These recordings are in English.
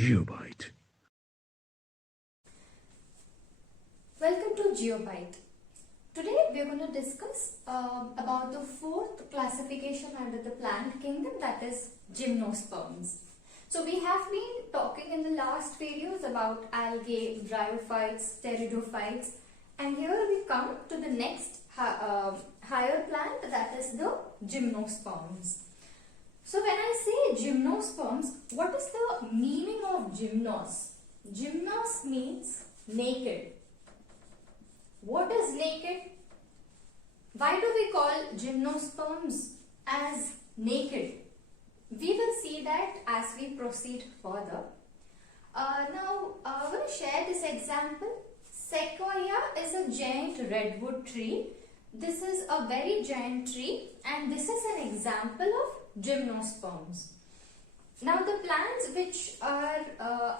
Geobite. Welcome to Geobite. Today we are going to discuss about the fourth classification under the plant kingdom, that is gymnosperms. So we have been talking in the last videos about algae, bryophytes, pteridophytes, and here we come to the next higher plant, that is the gymnosperms. So when I say gymnosperms, what is the meaning of gymnos? Gymnos means naked. What is naked? Why do we call gymnosperms as naked? We will see that as we proceed further. Now, I will share this example. Sequoia is a giant redwood tree. This is a very giant tree and this is an example of gymnosperms. Now, the plants which are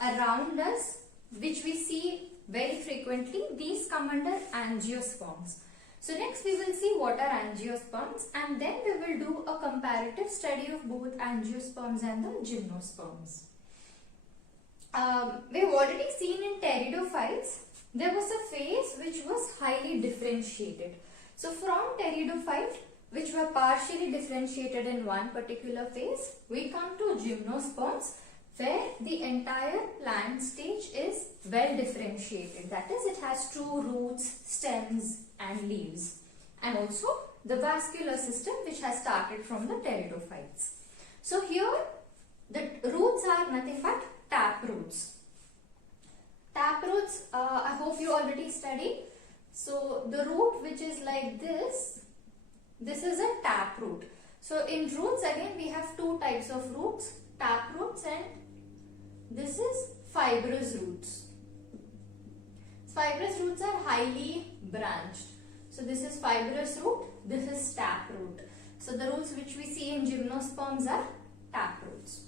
around us, which we see very frequently, these come under angiosperms. So next we will see what are angiosperms, and then we will do a comparative study of both angiosperms and the gymnosperms. We have already seen in pteridophytes, there was a phase which was highly differentiated. So from pteridophyte, which were partially differentiated in one particular phase, we come to gymnosperms, where the entire plant stage is well differentiated. That is, it has two roots, stems and leaves, and also the vascular system which has started from the pteridophytes. So here the roots are nothing but tap roots. Tap roots, I hope you already studied. So the root which is like this is a tap root. So in roots again we have two types of roots, tap roots and this is fibrous roots. Fibrous roots are highly branched. So this is fibrous root, this is tap root. So the roots which we see in gymnosperms are tap roots.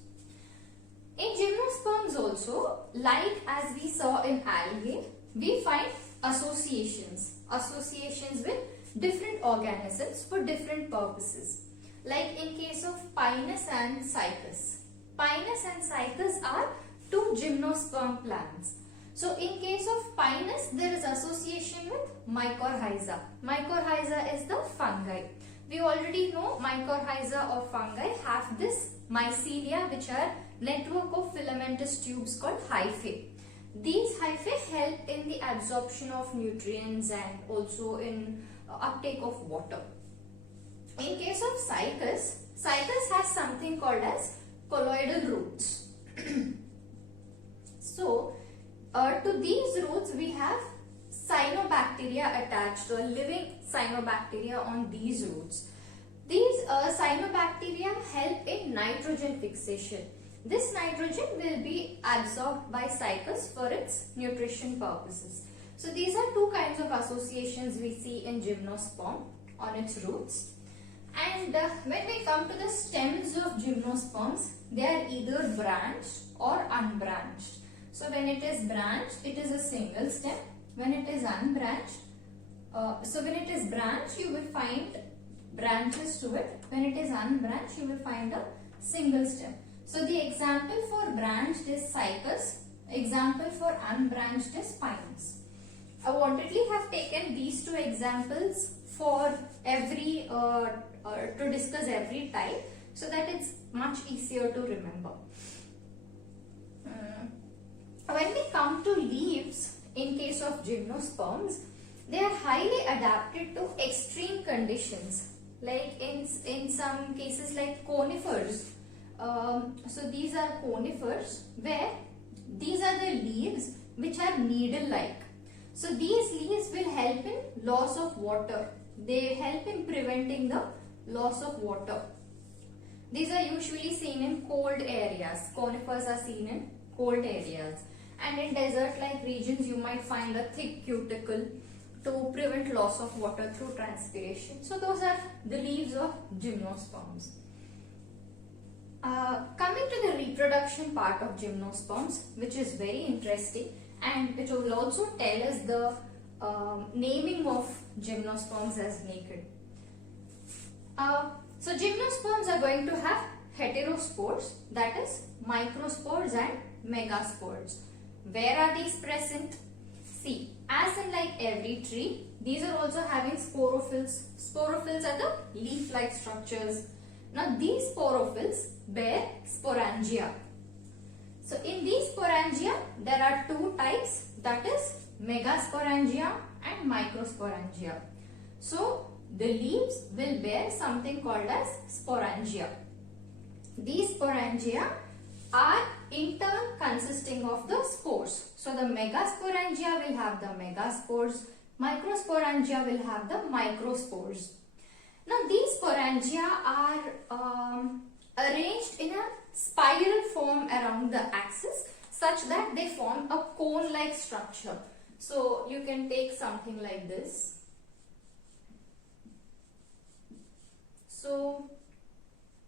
In gymnosperms also, like as we saw in algae, we find associations with different organisms for different purposes. Like in case of Pinus and Cycas. Pinus and Cycas are two gymnosperm plants. So in case of Pinus, there is association with mycorrhiza. Mycorrhiza is the fungi. We already know mycorrhiza or fungi have this mycelia, which are network of filamentous tubes called hyphae. These hyphae help in the absorption of nutrients and also in uptake of water. In case of Cycas, Cycas has something called as colloidal roots. So, to these roots we have cyanobacteria attached, or living cyanobacteria on these roots. These cyanobacteria help in nitrogen fixation. This nitrogen will be absorbed by Cycas for its nutrition purposes. So these are two kinds of associations we see in gymnosperm on its roots. And when we come to the stems of gymnosperms, they are either branched or unbranched. So when it is branched, it is a single stem. When it is unbranched, when it is branched, you will find branches to it. When it is unbranched, you will find a single stem. So the example for branched is Cycas. Example for unbranched is Pinus. I wantedly have taken these two examples for every to discuss every type, so that it's much easier to remember. When we come to leaves, in case of gymnosperms, they are highly adapted to extreme conditions, like in some cases like conifers. So these are conifers, where these are the leaves which are needle-like. So these leaves will help in loss of water. They help in preventing the loss of water. These are usually seen in cold areas. Conifers are seen in cold areas. And in desert-like regions, you might find a thick cuticle to prevent loss of water through transpiration. So those are the leaves of gymnosperms. Coming to the reproduction part of gymnosperms, which is very interesting and which will also tell us the naming of gymnosperms as naked. So gymnosperms are going to have heterospores, that is microspores and megaspores. Where are these present? See, as in like every tree, these are also having sporophylls. Sporophylls are the leaf-like structures. Now these sporophylls bear sporangia. So in these sporangia, there are two types, that is megasporangia and microsporangia. So the leaves will bear something called as sporangia. These sporangia are in turn consisting of the spores. So the megasporangia will have the megaspores, microsporangia will have the microspores. Now these sporangia are arranged in a spiral form around the axis such that they form a cone-like structure. So you can take something like this. So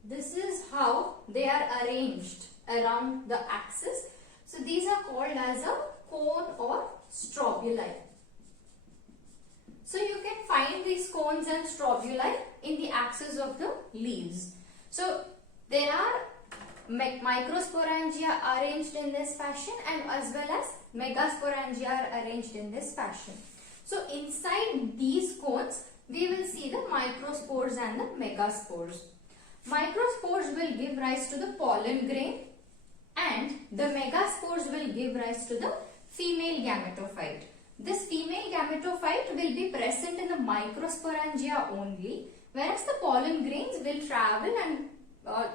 this is how they are arranged around the axis. So these are called as a cone or strobili. So you can find these cones and strobili in the axis of the leaves. So there are microsporangia arranged in this fashion and as well as megasporangia are arranged in this fashion. So inside these cones we will see the microspores and the megaspores. Microspores will give rise to the pollen grain and the megaspores will give rise to the female gametophyte. This female gametophyte will be present in the microsporangia only, whereas the pollen grains will travel and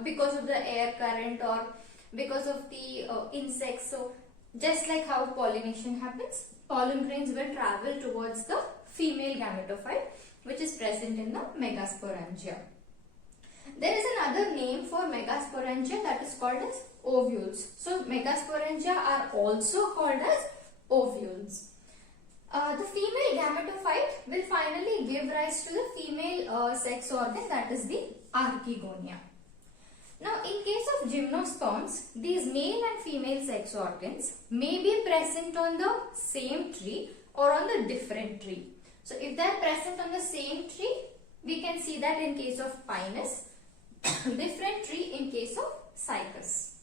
because of the air current or because of the insects. So just like how pollination happens, pollen grains will travel towards the female gametophyte which is present in the megasporangia. There is another name for megasporangia, that is called as ovules. So megasporangia are also called as ovules. The female gametophyte will finally give rise to the female sex organ, that is the archegonia. Now in case of gymnosperms, these male and female sex organs may be present on the same tree or on the different tree. So if they are present on the same tree, we can see that in case of Pinus, different tree in case of Cycas.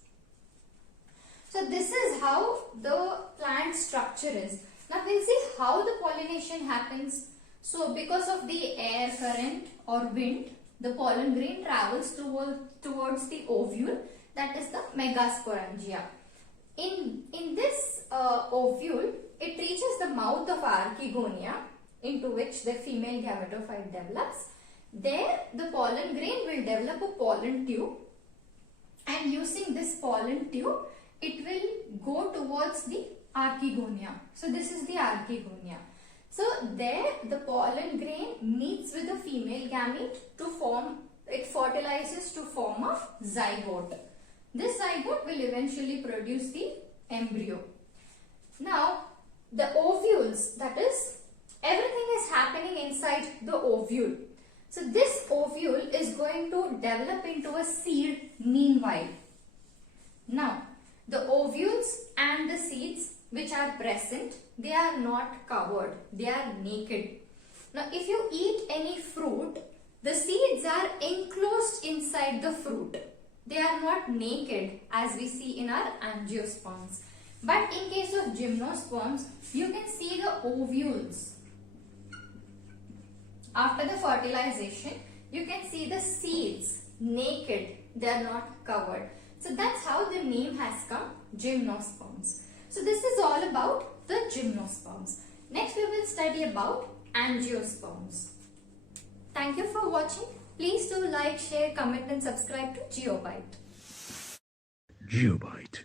So this is how the plant structure is. Now we'll see how the pollination happens. So because of the air current or wind, the pollen grain travels towards the ovule, that is the megasporangia. In this ovule, it reaches the mouth of archegonia into which the female gametophyte develops. There the pollen grain will develop a pollen tube, and using this pollen tube, it will go towards the archegonia. So this is the archegonia. So there the pollen grain meets with the female gamete to form, it fertilizes to form a zygote. This zygote will eventually produce the embryo. Now the ovules, that is everything is happening inside the ovule. So this ovule is going to develop into a seed meanwhile. Now the ovules and the seeds which are present, they are not covered, they are naked. Now if you eat any fruit, the seeds are enclosed inside the fruit. They are not naked as we see in our angiosperms. But in case of gymnosperms, you can see the ovules. After the fertilization, you can see the seeds naked, they are not covered. So that's how the name has come, gymnosperms. So this is all about the gymnosperms. Next we will study about angiosperms. Thank you for watching. Please do like, share, comment and subscribe to GeoByte. GeoByte.